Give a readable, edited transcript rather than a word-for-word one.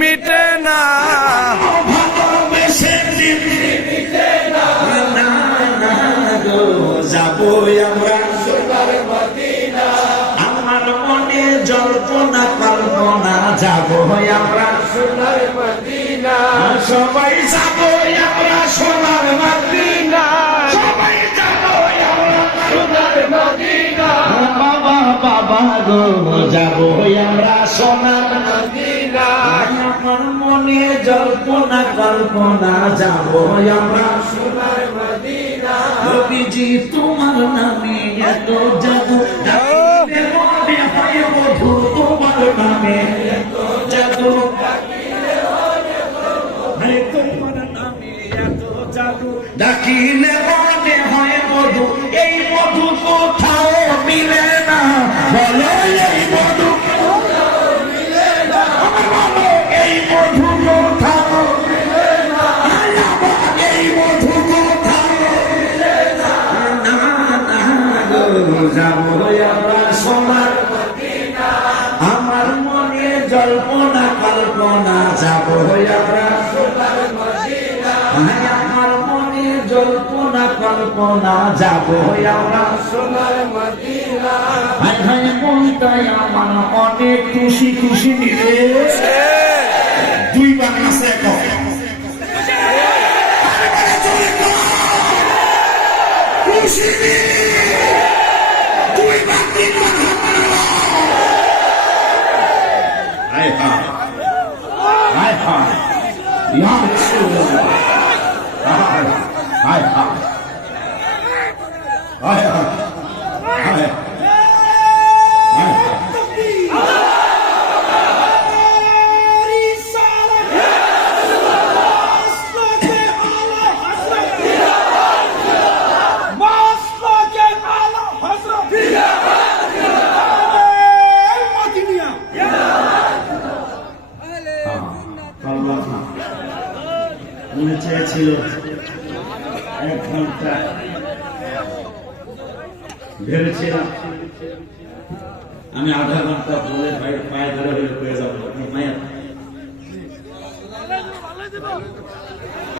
মিটে না, ভালোবেসে দিন মিটে না, না না গো যাবো আমরা সোনার মদিনা। আমার মনে জল্পনা কল্পনা যাবো আমরা সোনার মদিনা, সবাই যাবো আমরা সোনার মদিনা, সবাই যাবো আমরা সোনার মদিনা। বাবা বাবা গো যাবো আমরা সোনার মদিনা, আমার মনে জল্পনা কল্পনা যাবো আমরা সোনার মদিনা। নবীজি তোমার নামে এত জাদু, মনে হয় বধূ তোমার নামে এত জাদু, তোমার নামে এত জাদু, ডাকিলে মনে হয় বধূ। এই বধূ কোথাও মিলে না, বলো এই বধূ কোথাও মিলে না, বলো এই বধূ কোথাও মিলে না, এই বধূ কোথাও মিলে না, না না গো যাবো আমরা সোনার মদিনা। আমার মনে জল্পনা কল্পনা যাবো আমরা সোনার মদিনা, আমার মনে জল্পনা কল্পনা যাবো আমরা সোনার মদিনা। ভাই ভাই মনটাই আমার অনেক খুশি খুশি নিলে দুই বাংলাদেশে খুশি দুই বাংলাদেশ। হায় হায় হায় হায় ইয়া রাসূলুল্লাহ, হায় হায় হায় হায় মনে চেয়েছিল 1 ঘন্টা, ভেবেছিলাম আমি আধা ঘন্টা বলে ভাই পায়ে ধরে হয়ে যাবো মায়া।